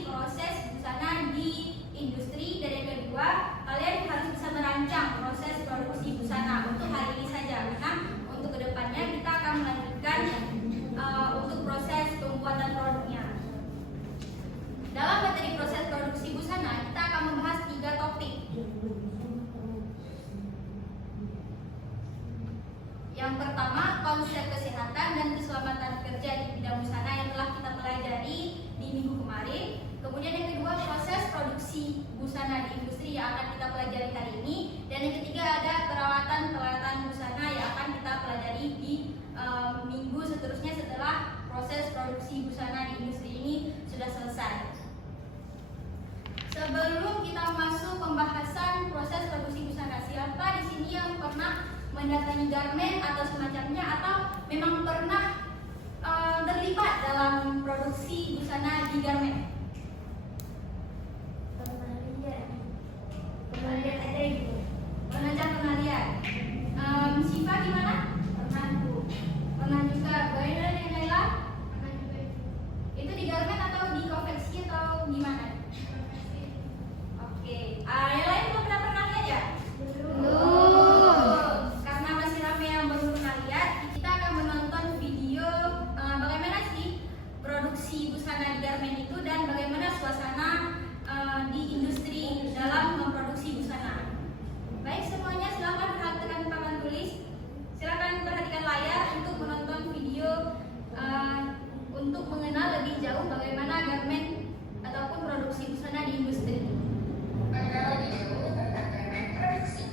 mengenali proses busana di industri, dan yang kedua kalian harus bisa merancang proses produksi busana. Untuk hari ini saja, karena untuk kedepannya kita akan melanjutkan untuk proses pembuatan produknya. Dalam materi proses produksi busana kita akan membahas 3 topik. Yang pertama, konsep kesehatan dan keselamatan kerja di bidang busana yang telah kita pelajari di minggu kemarin. Kemudian yang kedua, proses produksi busana di industri yang akan kita pelajari hari ini. Dan yang ketiga ada perawatan busana yang akan kita pelajari di minggu seterusnya setelah proses produksi busana di industri ini sudah selesai. Sebelum kita masuk pembahasan proses produksi busana, siapa di sini yang pernah mendatangi garmen atau semacamnya, atau memang pernah terlibat dalam produksi busana di garmen? Pernah lihat ada ibu? Pernah lihat? Siva gimana? Pernah Bu. Pernah juga. Bagaimana dengan Naila? Pernah juga. Itu di garmen atau di konveksi atau gimana? Oke. Yang lain belum pernah lihat ya? Belum. Karena masih ramai yang belum pernah lihat, kita akan menonton video bagaimana sih produksi busana di garmen itu dan bagaimana suasana di industri dalam memproduksi busana. Baik semuanya, silakan perhatikan papan tulis. Silakan perhatikan layar untuk menonton video untuk mengenal lebih jauh bagaimana garmen ataupun produksi busana di industri. Mengenal lebih jauh tentang garmen produksi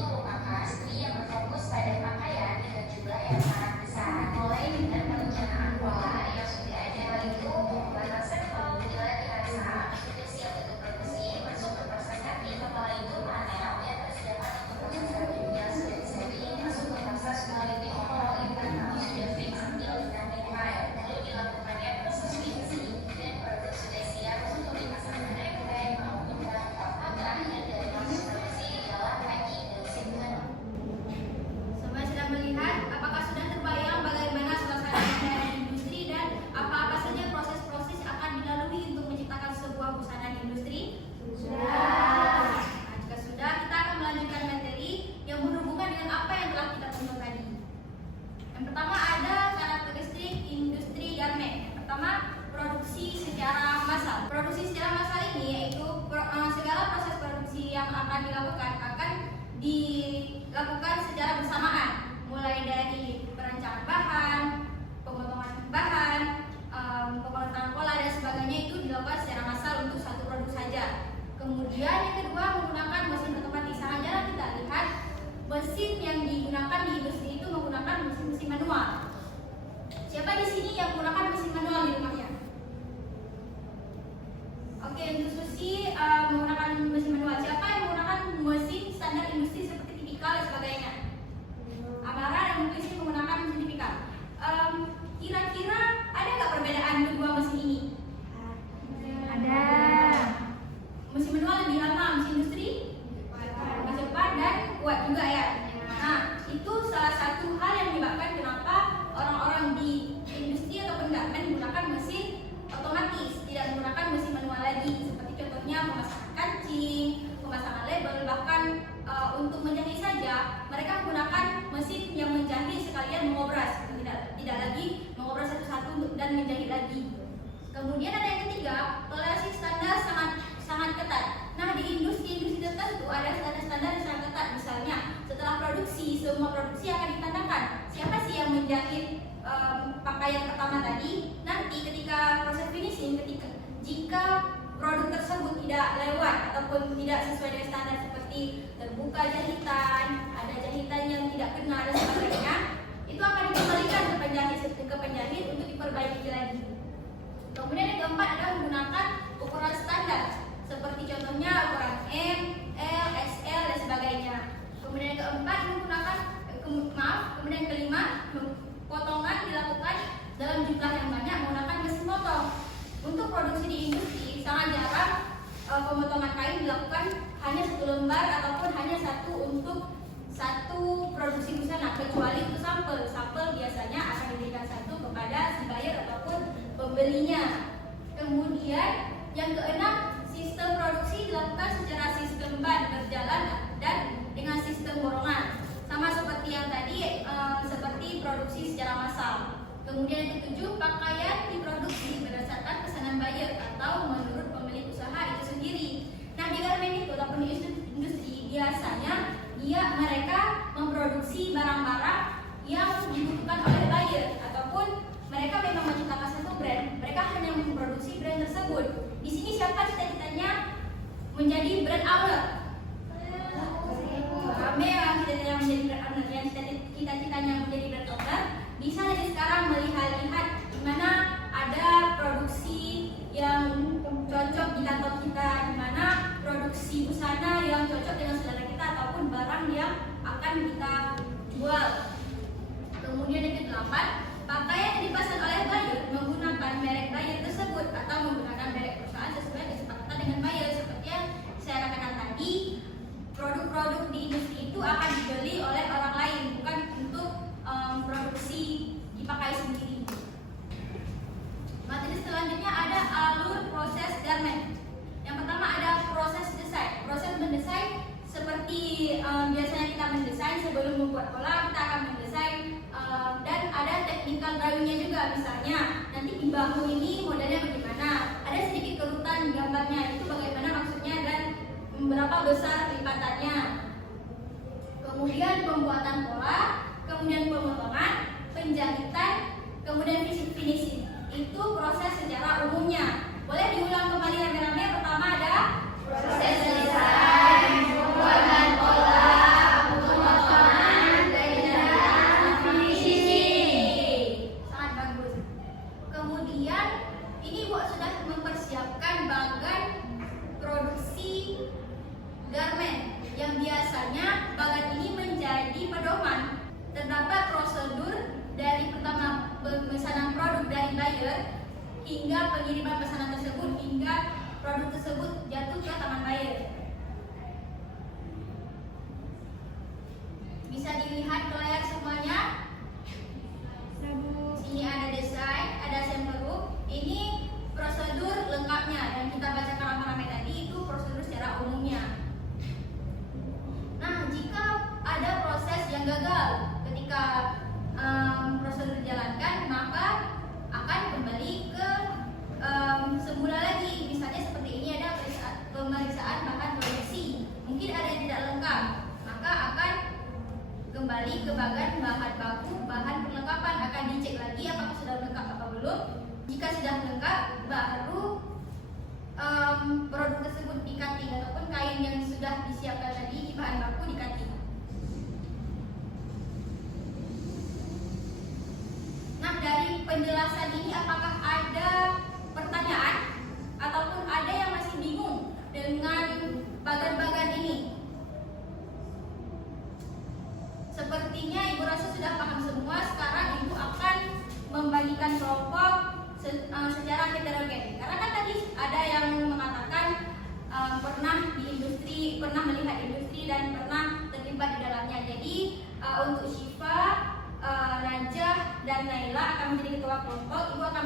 merupakan studi yang berfokus pada pakaian dengan jumlah yang sangat besar, mulai dengan perencanaan pola yang sudah ada, yaitu pembuatan sampel, penilaian rasa, siap untuk produksi, masuk ke proses cutting, setelah itu panel yang persiapan untuk proses cutting yang sudah disetting, masuk ke proses quality control internal sudah fix deal dengan file, lalu dilakukannya proses finishing dan produk sudah siap untuk dipasarkan ke maupun dalam kotak dan dari proses produksi adalah packing dan shipment. Semua sudah melihat, apakah sudah terbayang bagaimana suasana di industri dan apa-apa saja proses-proses yang akan dilalui untuk menciptakan sebuah busana di industri? Sudah. Nah, jika sudah, kita akan melanjutkan materi yang berhubungan dengan apa yang telah kita tonton tadi. Yang pertama ada karakteristik industri garmen. Yang pertama, produksi secara massal. Produksi secara massal ini yaitu segala proses produksi yang akan dilakukan secara bersamaan, mulai dari perancangan bahan, pemotongan bahan, pemotong pola dan sebagainya itu dilakukan secara massal untuk satu produk saja. Kemudian yang kedua, menggunakan mesin otomatis. Sangat jarang kita lihat mesin yang digunakan di industri itu menggunakan mesin manual. Siapa di sini yang menggunakan mesin manual di rumahnya? Oke, untuk Susi menggunakan mesin manual. Siapa yang menggunakan mesin standar industri seperti tipikal dan sebagainya? Amara dan Muklis menggunakan mesin tipikal. Kira-kira ada nggak perbedaan kedua mesin ini? Ada. Mesin manual lebih lama, mesin industri lebih cepat dan kuat juga ya. Nah, itu salah satu hal yang menyebabkan kenapa orang-orang di industri ataupun garmen menggunakan mesin otomatis, tidak menggunakan mesin manual lagi. Seperti contohnya pemasangan kancing, pemasangan label, bahkan untuk menjahit saja mereka menggunakan mesin yang menjahit sekalian mengobras, tidak lagi mengobras satu-satu dan menjahit lagi. Kemudian ada yang ketiga, toleransi standar sangat ketat. Nah, di industri tertentu ada standar-standar yang sangat ketat. Misalnya, setelah produksi, semua produksi akan ditandakan siapa sih yang menjahit pakaian pertama tadi. Nanti ketika proses finishing, jika produk tersebut tidak lewat ataupun tidak sesuai dengan standar seperti terbuka jahitan, ada jahitan yang tidak kena dan sebagainya, itu akan dikembalikan ke penjahit untuk diperbaiki lagi. Kemudian yang keempat adalah menggunakan ukuran standar seperti contohnya ukuran M, L, XL dan sebagainya. Kemudian yang keempat kemudian yang kelima, potongan dilakukan dalam jumlah yang banyak menggunakan mesin potong. Untuk produksi di industri sangat jarang pemotongan kain dilakukan hanya satu lembar ataupun hanya satu untuk satu produksi busana, kecuali untuk sampel biasanya akan diberikan satu kepada si buyer ataupun pembelinya. Kemudian yang keenam, sistem produksi dilakukan secara sistem ban berjalan dan dengan sistem borongan. Sama seperti yang tadi, seperti produksi secara massal. Kemudian yang ketujuh, pakaian diproduksi berdasarkan pesanan buyer atau menurut pemilik usaha itu sendiri. Nah, di garmen itu ataupun di industri biasanya mereka memproduksi barang-barang yang dibutuhkan oleh buyer ataupun mereka memang menciptakan satu brand. Mereka hanya memproduksi brand tersebut. Di sini siapa cita-citanya menjadi brand owner? Kami yang cita-citanya menjadi brand owner, yang cita-citanya menjadi brand owner, bisa dari sekarang melihat di mana ada produksi yang cocok di kantor kita, di mana produksi busana yang cocok dengan saudara kita ataupun barang yang akan kita jual. Kemudian yang ke-8, pakaian yang dipesan oleh buyer menggunakan merek buyer tersebut atau menggunakan merek perusahaan sesuai kesepakatan dengan buyer. Seperti yang saya katakan tadi, produk-produk di industri itu akan dibeli oleh orang lain, bukan untuk produksi dipakai sendiri. Materi selanjutnya ada alur proses garment. Yang pertama ada proses desain. Proses mendesain seperti biasanya kita mendesain sebelum membuat pola, kita akan mendesain dan ada technical drawingnya juga. Misalnya nanti di bahu ini modelnya bagaimana, ada sedikit kerutan di gambarnya, itu bagaimana maksudnya dan berapa besar lipatannya. Kemudian pembuatan pola, kemudian pemotongan, penjahitan, kemudian finishing. Itu proses secara umumnya. Boleh diulang kembali rame-rame. Pertama ada proses desain, pembuatan pola, pemotongan, penjahitan, finishing. Sangat bagus. Kemudian ini Bu sudah mempersiapkan bagan produksi garment yang biasanya bagan ini menjadi pedoman. Terdapat prosedur dari pertama pemesanan produk dari buyer hingga pengiriman pesanan tersebut hingga produk tersebut jatuh ke tangan buyer. Bisa dilihat ke layar semuanya. Sini ada desain, ada sampel book. Ini prosedur lengkapnya yang kita bacakan rame-rame tadi, itu prosedur secara umumnya. Nah, jika ada proses yang gagal ketika prosedur dijalankan, maka akan kembali ke semula lagi. Misalnya seperti ini ada pemeriksaan bahan produksi, mungkin ada yang tidak lengkap, maka akan kembali ke bahan baku, bahan perlengkapan, akan dicek lagi apakah sudah lengkap atau belum. Jika sudah lengkap, baru produk tersebut di-cutting ataupun kain yang sudah disiapkan tadi di bahan baku di-cutting. Nah, dari penjelasan ini apakah ada pertanyaan ataupun ada yang masih bingung dengan bagan-bagan ini? Sepertinya Ibu rasa sudah paham semua. Sekarang Ibu akan membagikan kelompok secara heterogen. Karena kan tadi ada yang mengatakan pernah di industri, pernah melihat industri dan pernah terlibat di dalamnya. Jadi untuk Syifa, Najah dan Naila akan menjadi ketua kelompok. Ibu akan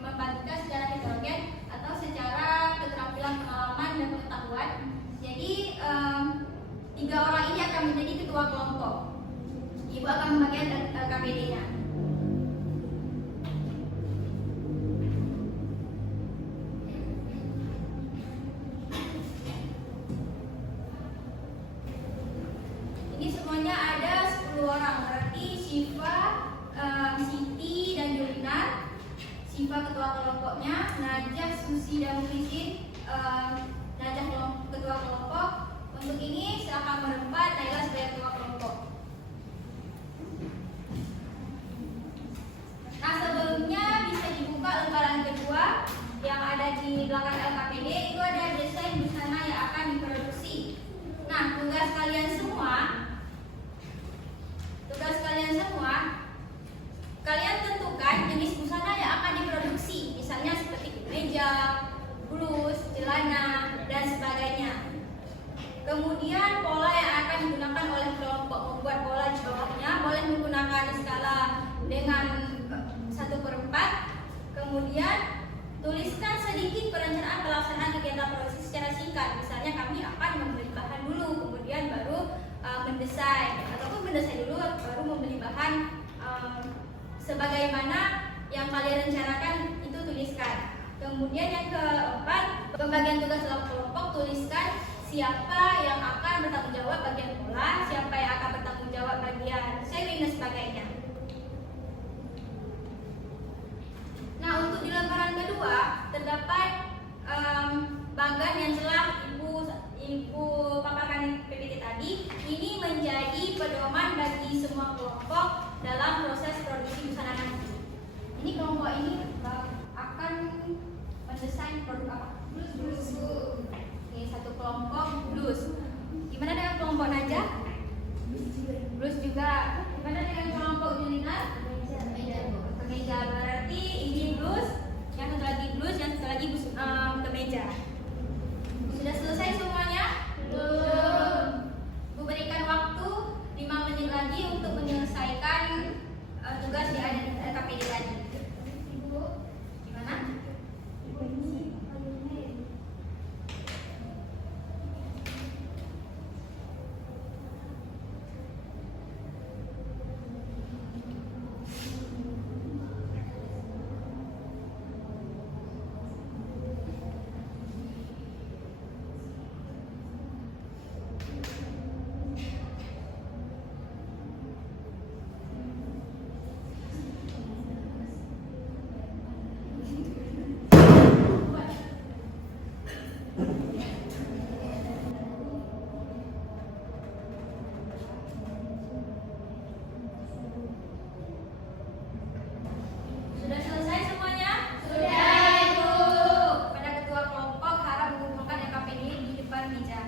membagikan secara heterogen atau secara keterampilan, pengalaman dan pengetahuan. Jadi 3 orang ini akan menjadi ketua kelompok. Ibu akan membagikan KPD-nya. Ini semuanya ada 10 orang, berarti Syifa, Siti dan Julina. Syifa ketua kelompoknya, Najah, Susi dan Muklisin, Najah ketua kelompok. Untuk ini silakan berempat, Naila sebagai ketua kelompok. Nah, sebelumnya bisa dibuka lembaran kedua yang ada di belakang LKPD. Itu ada desain busana yang akan diproduksi. Nah, tugas kalian semua, kalian tentukan jenis busana yang akan diproduksi. Misalnya seperti kemeja, blus, celana, dan sebagainya. Kemudian pola yang akan digunakan oleh kelompok, membuat pola di bawahnya boleh menggunakan skala dengan 1/4. Kemudian tuliskan sedikit sebagaimana yang kalian rencanakan itu tuliskan. Kemudian yang keempat, pembagian tugas dalam kelompok, tuliskan siapa yang akan bertanggung jawab bagian pola, siapa yang akan bertanggung jawab bagian saving dan sebagainya. Nah, untuk di lembaran kedua terdapat bagan yang telah ibu paparkan PPT tadi. Ini menjadi pedoman bagi semua kelompok dalam proses produksi busana nanti. Ini kelompok ini akan mendesain produk apa? Blus. Oke, satu kelompok blus. Gimana dengan kelompok Najah? Blus juga. Gimana dengan kelompok Julina? Kemeja. Berarti ini blus, yang satu lagi blus, yang satu lagi kemeja. Sudah selesai semuanya? Belum. Bu berikan waktu 5 menit lagi untuk menyelesaikan tugas di KPD tadi. Ibu, gimana? Sudah selesai semuanya? Sudah, Ibu. Pada ketua kelompok harap mengumpulkan LKPD di depan meja.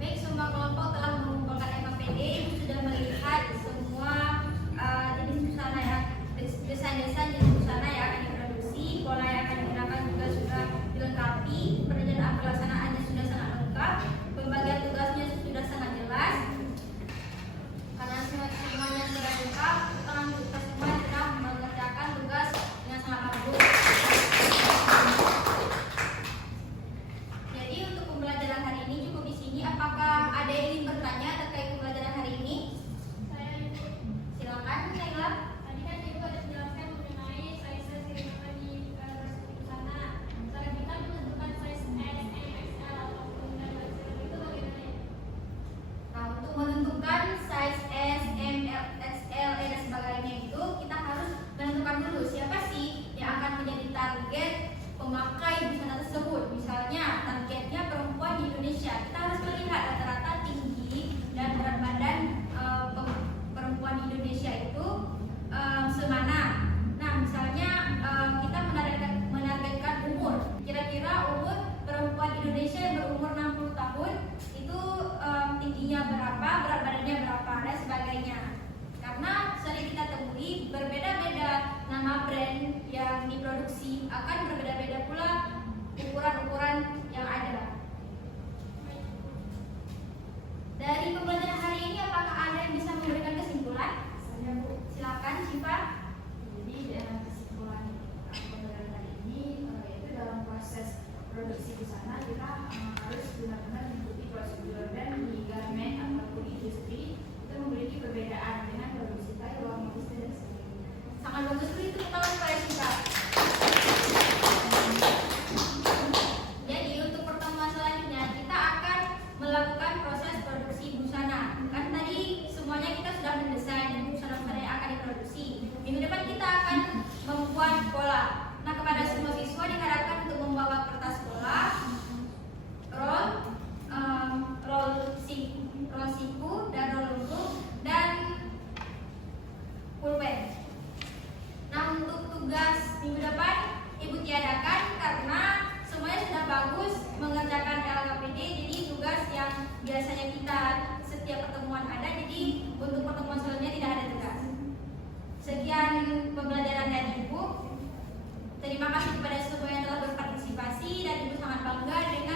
Baik, semua kelompok telah mengumpulkan LKPD. Ibu sudah melihat semua jenis busana ya, desain-desain jenis busana yang akan diproduksi, pola yang akan digunakan juga sudah dilengkapi, perencanaan pelaksanaannya sudah sangat lengkap, pembagian tugasnya sudah sangat jelas. Karena semuanya sudah lengkap, kita semua sudah mengerjakan tugas dengan sangat bagus. Jadi untuk pembelajaran hari ini cukup di sini. Apakah ada yang ingin bertanya terkait pembelajaran hari ini? Silakan, Naila. Tadi kan Ibu ada menjelaskan mengenai size yang di busana. Cara kita menentukan size S, M, XL ataupun dan lain-lain itu bagaimana ya? Nah, untuk menentukan size S, M, L, XL, E dan sebagainya itu kita harus menentukan dulu siapa sih yang akan menjadi target pemakai busana tersebut. Misalnya targetnya perempuan di Indonesia, kita harus melihat rata-rata tinggi dan berat badan perempuan di Indonesia itu semana. Nah, misalnya kita menargetkan umur. Kira-kira umur perempuan Indonesia yang berumur 60 tahun itu tingginya berapa, berat badannya berapa dan sebagainya. Karena sering kita temui berbeda-beda nama brand yang diproduksi, akan berbeda-beda pula ukuran-ukuran yang ada. Dari pembelajaran hari ini, apakah ada yang bisa memberikan kesimpulan? Saya Bu, Silakan, Syifa. jadi dalam kesimpulan pembelajaran hari ini yaitu dalam proses produksi busana kita harus benar-benar mengikuti prosedur dan di garment ataupun industri itu memiliki perbedaan dengan produksi kain, ruang modis dan sebagainya. Sangat bagus itu pertama saya Syifa. Jadi untuk pertemuan selanjutnya kita akan melakukan proses produksi busana. Kan tadi semuanya kita sudah mendesain busana-busana yang akan diproduksi. Minggu depan kita akan membuat pola. Nah, kepada semua siswa diharapkan untuk membawa kertas pola, roll siku dan roll untuk dan pulpen. Nah, untuk tugas minggu depan Ibu tiadakan karena semuanya sudah bagus mengerjakan LKPD. Jadi tugas yang biasanya kita setiap pertemuan ada, jadi untuk pertemuan selanjutnya tidak ada tugas. Sekian pembelajaran dari Ibu. Terima kasih kepada semua yang telah berpartisipasi. kasih dan Ibu sangat bangga dengan